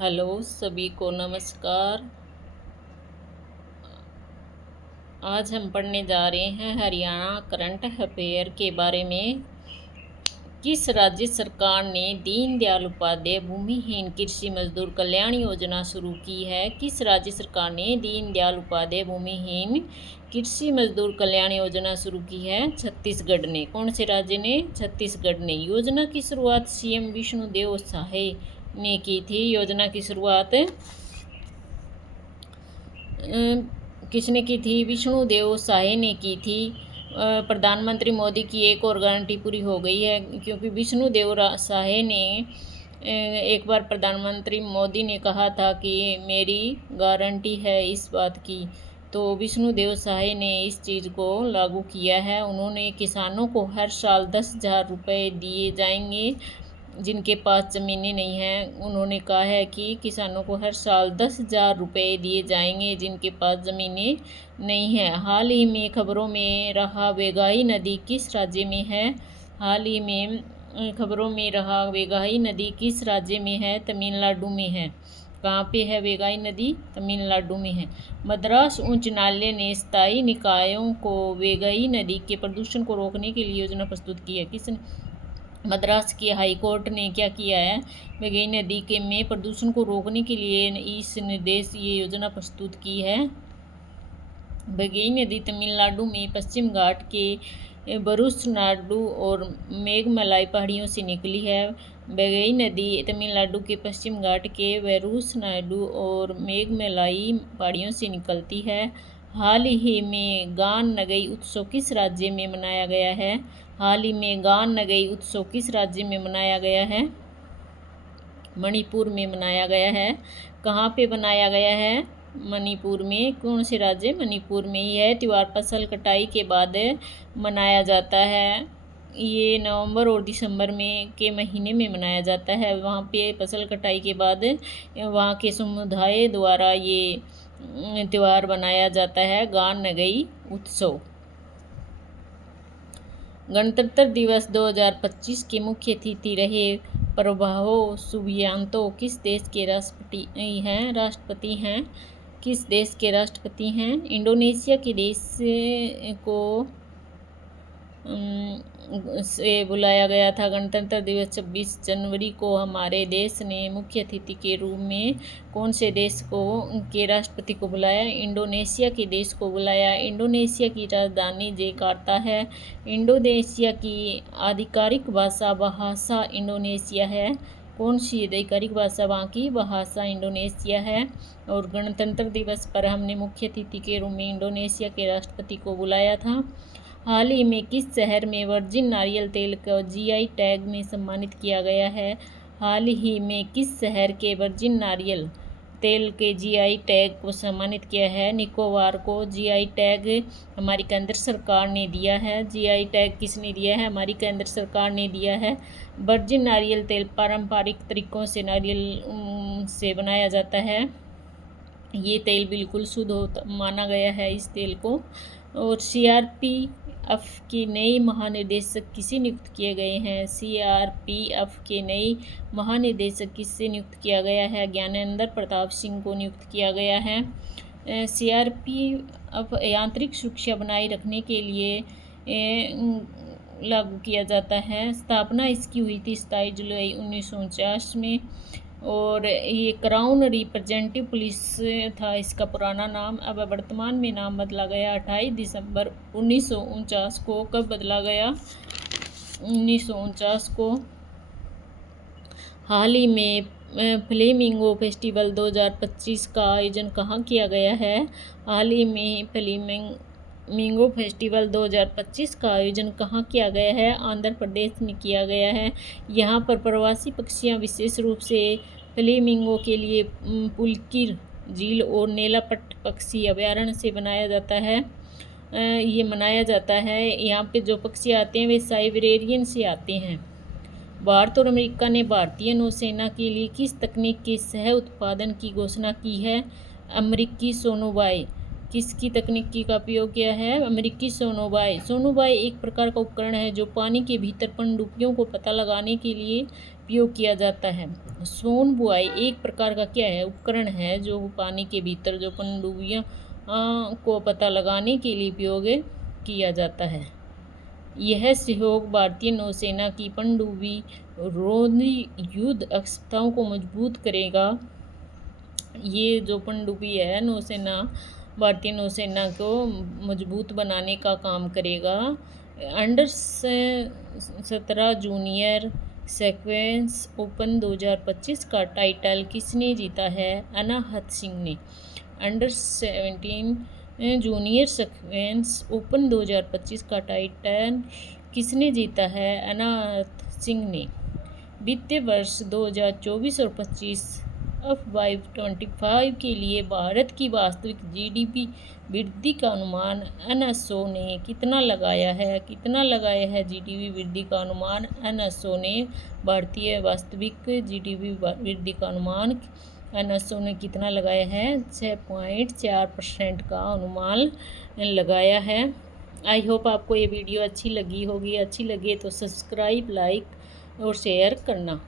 Hello सभी को नमस्कार। आज हम पढ़ने जा रहे हैं हरियाणा करंट अफेयर के बारे में। किस राज्य सरकार ने दीनदयाल उपाध्याय भूमिहीन कृषि मजदूर कल्याण योजना शुरू की है? किस राज्य सरकार ने दीनदयाल उपाध्याय भूमिहीन कृषि मजदूर कल्याण योजना शुरू की है? छत्तीसगढ़ ने। कौन से राज्य ने? छत्तीसगढ़ ने। योजना की शुरुआत सीएम विष्णुदेव साय ने की थी। योजना की शुरुआत किसने की थी? विष्णुदेव साय ने की थी। प्रधानमंत्री मोदी की एक और गारंटी पूरी हो गई है, क्योंकि विष्णुदेव साय ने एक बार प्रधानमंत्री मोदी ने कहा था कि मेरी गारंटी है इस बात की, तो विष्णुदेव साय ने इस चीज़ को लागू किया है। उन्होंने किसानों को हर साल 10,000 रुपये दिए जाएंगे जिनके पास ज़मीनें नहीं हैं। उन्होंने कहा है कि किसानों को हर साल 10,000 रुपये दिए जाएंगे जिनके पास ज़मीनें नहीं हैं। हाल ही में खबरों में रहा वेगाई नदी किस राज्य में है? हाल ही में खबरों में रहा वेगाई नदी किस राज्य में है? तमिलनाडु में है। कहाँ पे है वेगाई नदी? तमिलनाडु में है। मद्रास उच्च न्यायालय ने स्थायी निकायों को वेगाई नदी के प्रदूषण को रोकने के लिए योजना प्रस्तुत की है। किसने? मद्रास की हाई कोर्ट ने क्या किया है? वेगाई नदी के में प्रदूषण को रोकने के लिए ये योजना प्रस्तुत की है। वेगाई नदी तमिलनाडु में पश्चिम घाट के बरुसनाडु और मेघमलाई पहाड़ियों से निकली है। वेगाई नदी तमिलनाडु के पश्चिम घाट के वेरुसनाडु और मेघमलाई पहाड़ियों से निकलती है। हाल ही में गान नगई उत्सव किस राज्य में मनाया गया है? हाल ही में गान नगई उत्सव किस राज्य में मनाया गया है? मणिपुर में मनाया गया है। कहाँ पे मनाया गया है? मणिपुर में। कौन से राज्य? मणिपुर में ही है। त्यौहार फसल कटाई के बाद मनाया जाता है। ये नवंबर और दिसंबर में के महीने में मनाया जाता है। वहाँ पे फसल कटाई के बाद वहाँ के समुदाय द्वारा ये त्यौहार मनाया जाता है, गान नगई उत्सव। गणतंत्र दिवस 2025 के मुख्य अतिथि रहे प्रभावो सुबियांतो किस देश के राष्ट्रपति हैं? किस देश के राष्ट्रपति हैं? इंडोनेशिया के देश को से बुलाया गया था। गणतंत्र दिवस 26 जनवरी को हमारे देश ने मुख्य अतिथि के रूप में कौन से देश के राष्ट्रपति को बुलाया? इंडोनेशिया के देश को बुलाया। इंडोनेशिया की राजधानी जकार्ता है। इंडोनेशिया की आधिकारिक भाषा इंडोनेशिया है। कौन सी आधिकारिक भाषा वहाँ की? भाषा इंडोनेशिया है। और गणतंत्र दिवस पर हमने मुख्य अतिथि के रूप में इंडोनेशिया के राष्ट्रपति को बुलाया था। हाल ही में किस शहर में वर्जिन नारियल तेल को जीआई टैग में सम्मानित किया गया है? हाल ही में किस शहर के वर्जिन नारियल तेल के जीआई टैग को सम्मानित किया है? निकोबार को जीआई टैग हमारी केंद्र सरकार ने दिया है। जीआई टैग किसने दिया है? हमारी केंद्र सरकार ने दिया है। वर्जिन नारियल तेल पारंपरिक तरीकों से नारियल से बनाया जाता है। ये तेल बिल्कुल शुद्ध माना गया है इस तेल को। और सीआरपीएफ के नए महानिदेशक किसे नियुक्त किए गए हैं? सीआरपीएफ के नए महानिदेशक किससे नियुक्त किया गया है? ज्ञानेंद्र प्रताप सिंह को नियुक्त किया गया है। सीआरपीएफ आंतरिक सुरक्षा बनाए रखने के लिए लागू किया जाता है। स्थापना इसकी हुई थी 27 जुलाई 1949 में। और ये क्राउन रिप्रेजेंटेटिव पुलिस था इसका पुराना नाम। अब वर्तमान में नाम बदला गया 28 दिसंबर 1949 को। कब बदला गया? 1949 को। हाल ही में फ्लेमिंगो फेस्टिवल 2025 का आयोजन कहाँ किया गया है? हाल ही में फ्लेमिंगो फेस्टिवल 2025 का आयोजन कहाँ किया गया है? आंध्र प्रदेश में किया गया है। यहाँ पर प्रवासी पक्षियाँ विशेष रूप से फ्लेमिंगो के लिए पुलकिर झील और नेलापट पक्षी अभयारण्य से बनाया जाता है। ये मनाया जाता है। यहाँ पे जो पक्षी आते हैं वे साइबेरियन से आते हैं। भारत और अमेरिका ने भारतीय नौसेना के लिए किस तकनीक के सह उत्पादन की घोषणा की है? अमेरिकी सोनोवाई किसकी तकनीकी का उपयोग किया है? अमेरिकी सोनोबाई। सोनोबाई एक प्रकार का उपकरण है जो पानी के भीतर पनडुब्बियों को पता लगाने के लिए उपयोग किया जाता है। सोनबुआई एक प्रकार का क्या है? उपकरण है जो पानी के भीतर जो पनडुब्बियों को पता लगाने के लिए उपयोग किया जाता है। यह सहयोग भारतीय नौसेना की पनडुब्बी रोधी युद्ध क्षमताओं को मजबूत करेगा। ये जो पनडुब्बी है नौसेना, भारतीय नौसेना को मजबूत बनाने का काम करेगा। अंडर 17 जूनियर सीक्वेंस ओपन 2025 का टाइटल किसने जीता है? अनाहत सिंह ने। अंडर 17 जूनियर सीक्वेंस ओपन 2025 का टाइटल किसने जीता है? अनाहत सिंह ने। वित्तीय वर्ष 2024 और 25 FY25 के लिए भारत की वास्तविक GDP वृद्धि का अनुमान एनएसओ ने कितना लगाया है? GDP वृद्धि का अनुमान एनएसओ ने भारतीय वास्तविक GDP वृद्धि का अनुमान एनएसओ ने कितना लगाया है? 6.4% का अनुमान लगाया है। आई होप आपको ये वीडियो अच्छी लगी होगी। अच्छी लगे तो सब्सक्राइब, लाइक और शेयर करना।